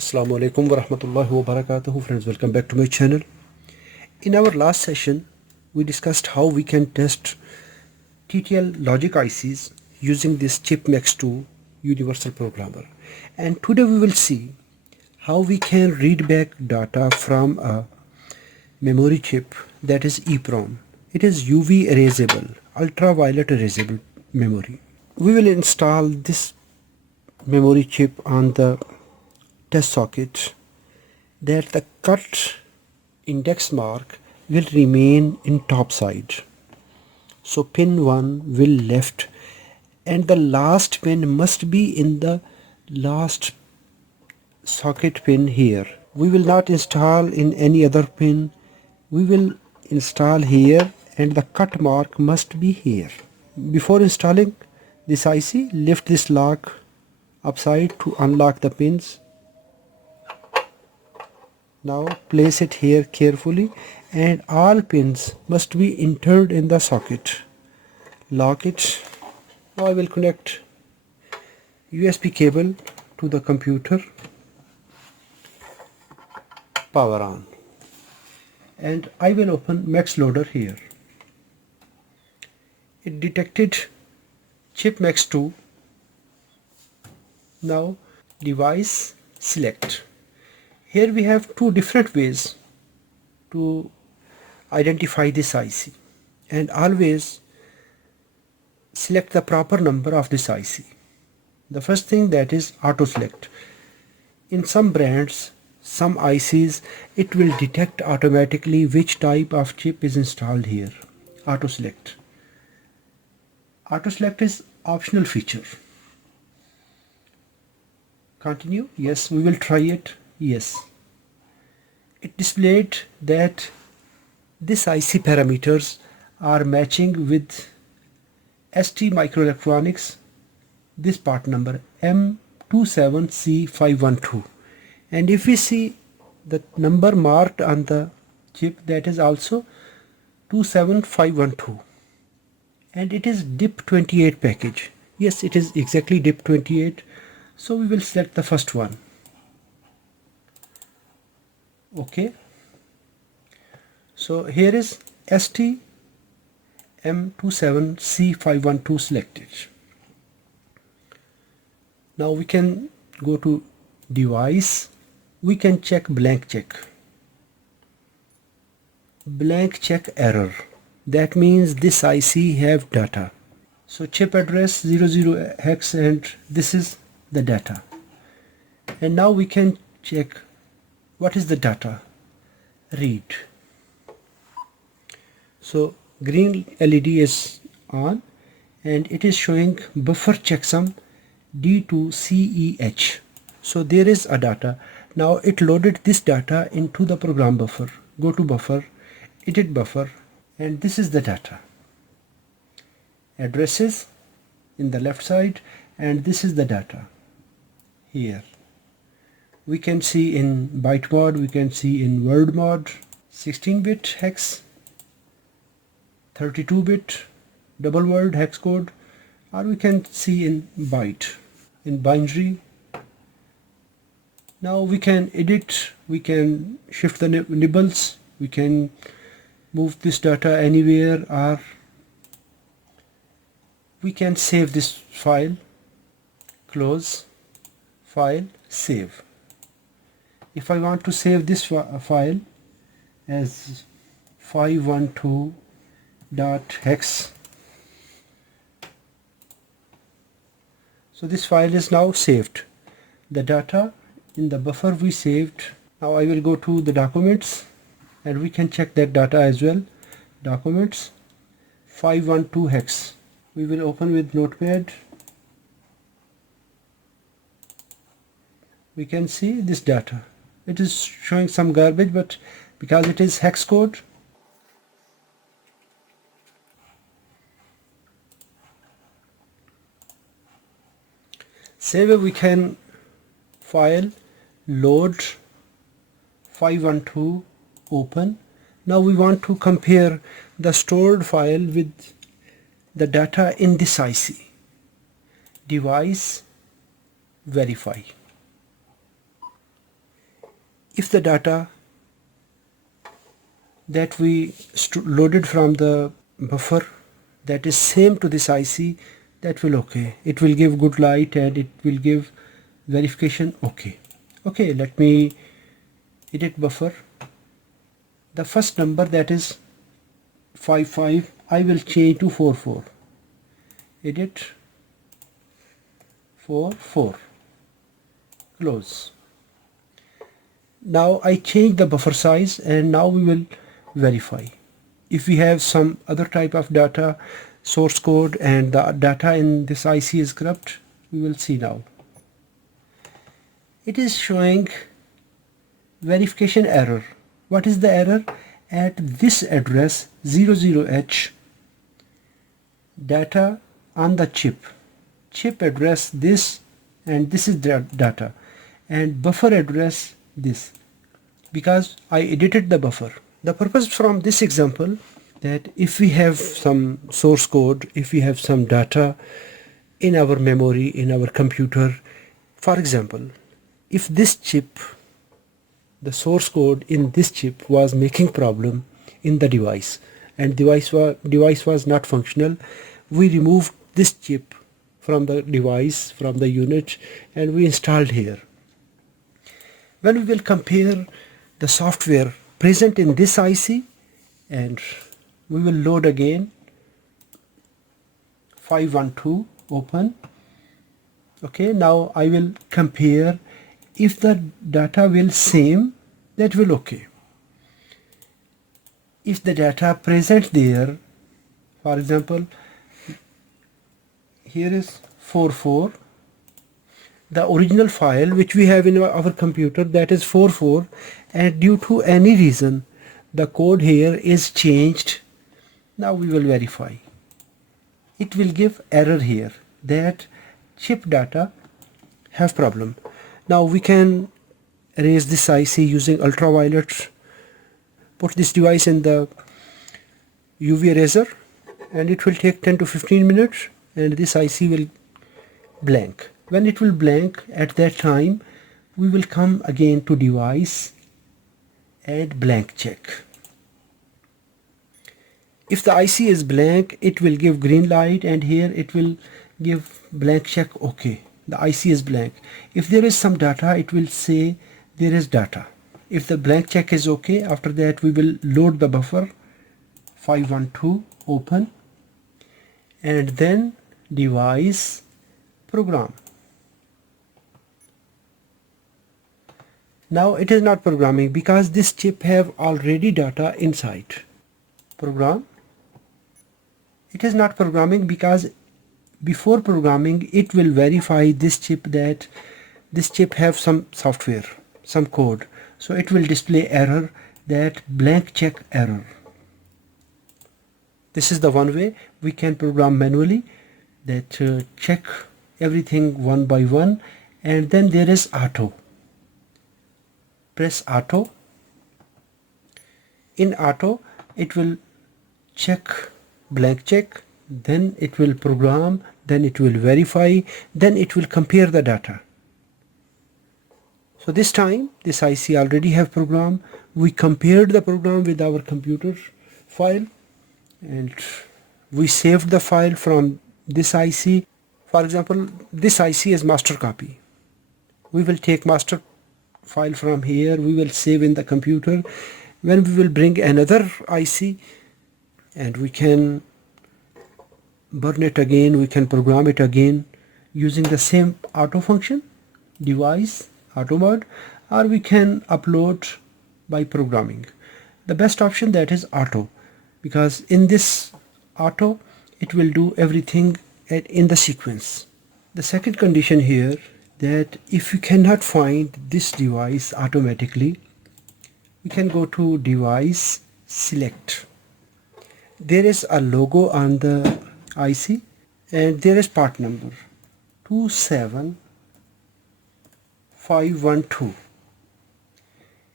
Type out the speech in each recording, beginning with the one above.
Assalamu alaikum wa rahmatullahi wa barakatuhu. Friends, welcome back to my channel. In our last session we discussed how we can test TTL logic ICs using this ChipMax2 universal programmer, and today we will see how we can read back data from a memory chip, that is EEPROM. It is UV erasable, ultraviolet erasable memory. We will install this memory chip on the test socket that the cut index mark will remain in top side. So pin 1 will left and the last pin must be in the last socket pin here. We will not install in any other pin. We will install here and the cut mark must be here. Before installing this IC, lift this lock upside to unlock the pins. Now place it here carefully and all pins must be entered in the socket. Lock it. Now I will connect USB cable to the computer. Power on. And I will open maxloader here. It detected ChipMax2. Now device select. Here we have two different ways to identify this IC, and always select the proper number of this IC. The first thing, that is auto select. In some brands, some ICs, it will detect automatically which type of chip is installed here. Auto select. Auto select is optional feature. Continue. Yes, we will try it. Yes. It displayed that this IC parameters are matching with ST Microelectronics, this part number M27C512, and if we see the number marked on the chip, that is also 27512, and it is DIP28 package. Yes, it is exactly DIP28. So we will select the first one. Okay. So here is ST M27C512 selected. Now we can go to device. We can check blank check. Blank check error. That means this IC have data. So chip address 00 hex, and this is the data. And now we can check what is the data. Read. So green LED is on and it is showing buffer checksum D2CEH. So there is a data. Now it loaded this data into the program buffer. Go to buffer, edit buffer, and this is the data. Addresses in the left side, and this is the data here. We can see in byte mode, we can see in word mode, 16-bit hex, 32-bit double word hex code, or we can see in byte, in binary. Now we can edit, we can shift the nibbles, we can move this data anywhere, or we can save this file. Close, file, save. If I want to save this file as 512.hex, so this file is now saved. The data in the buffer we saved. Now I will go to the documents and we can check that data as well. Documents 512 hex. We will open with notepad. We can see this data. It is showing some garbage, but because it is hex code, same way we can file, load, 512, open. Now we want to compare the stored file with the data in this IC. Device, verify. If the data that we loaded from the buffer that is same to this IC, that will okay. It will give good light and it will give verification okay. Okay, let me edit buffer. The first number, that is 55, I will change to 44. Edit 44. Close. Now I change the buffer size and now we will verify. If we have some other type of data, source code, and the data in this IC is corrupt, we will see now. It is showing verification error. What is the error? At this address 00H, data on the chip address this, and this is the data, and buffer address this, because I edited the buffer. The purpose from this example, that if we have some source code, if we have some data in our memory, in our computer, for example, if this chip, the source code in this chip was making problem in the device and device was not functional, we removed this chip from the device, from the unit, and we installed here. When we will compare the software present in this IC, and we will load again 512, open. Okay, now I will compare. If the data will same, that will okay. If the data present there, for example, here is 44, the original file which we have in our computer, that is 44, and due to any reason the code here is changed. Now we will verify. It will give error here that chip data have problem. Now we can erase this IC using ultraviolet. Put this device in the UV eraser and it will take 10 to 15 minutes and this IC will blank. When it will blank, at that time we will come again to device and blank check. If the IC is blank, it will give green light, and here it will give blank check okay. The IC is blank. If there is some data, it will say there is data. If the blank check is okay, after that we will load the buffer 512, open, and then device program. Now it is not programming because this chip have already data inside. Program. It is not programming because before programming it will verify this chip, that this chip have some software, some code. So it will display error, that blank check error. This is the one way we can program manually, that check everything one by one. And then there is auto. Press auto. In auto it will check blank check, then it will program, then it will verify, then it will compare the data. So this time this IC already have program. We compared the program with our computer file and we saved the file from this IC. For example, this IC is master copy. We will take master file from here, we will save in the computer. When we will bring another IC and we can burn it again, we can program it again using the same auto function, device, auto mode, or we can upload by programming. The best option, that is auto, because in this auto it will do everything in the sequence. The second condition here, that if you cannot find this device automatically, we can go to device, select. There is a logo on the IC and there is part number 27512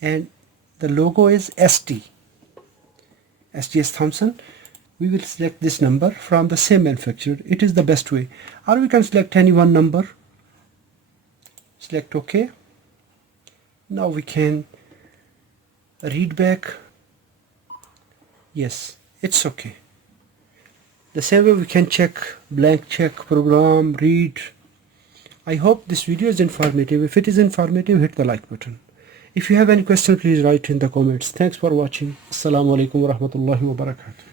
and the logo is ST as Thompson. We will select this number from the same manufacturer. It is the best way, or we can select any one number. Select OK. Now we can read back, yes, it's okay. The same way we can check blank check program, read. I hope this video is informative. If it is informative, hit the like button. If you have any question, please write in the comments. Thanks for watching. Assalamu alaikum wa rahmatullahi wa barakatuh.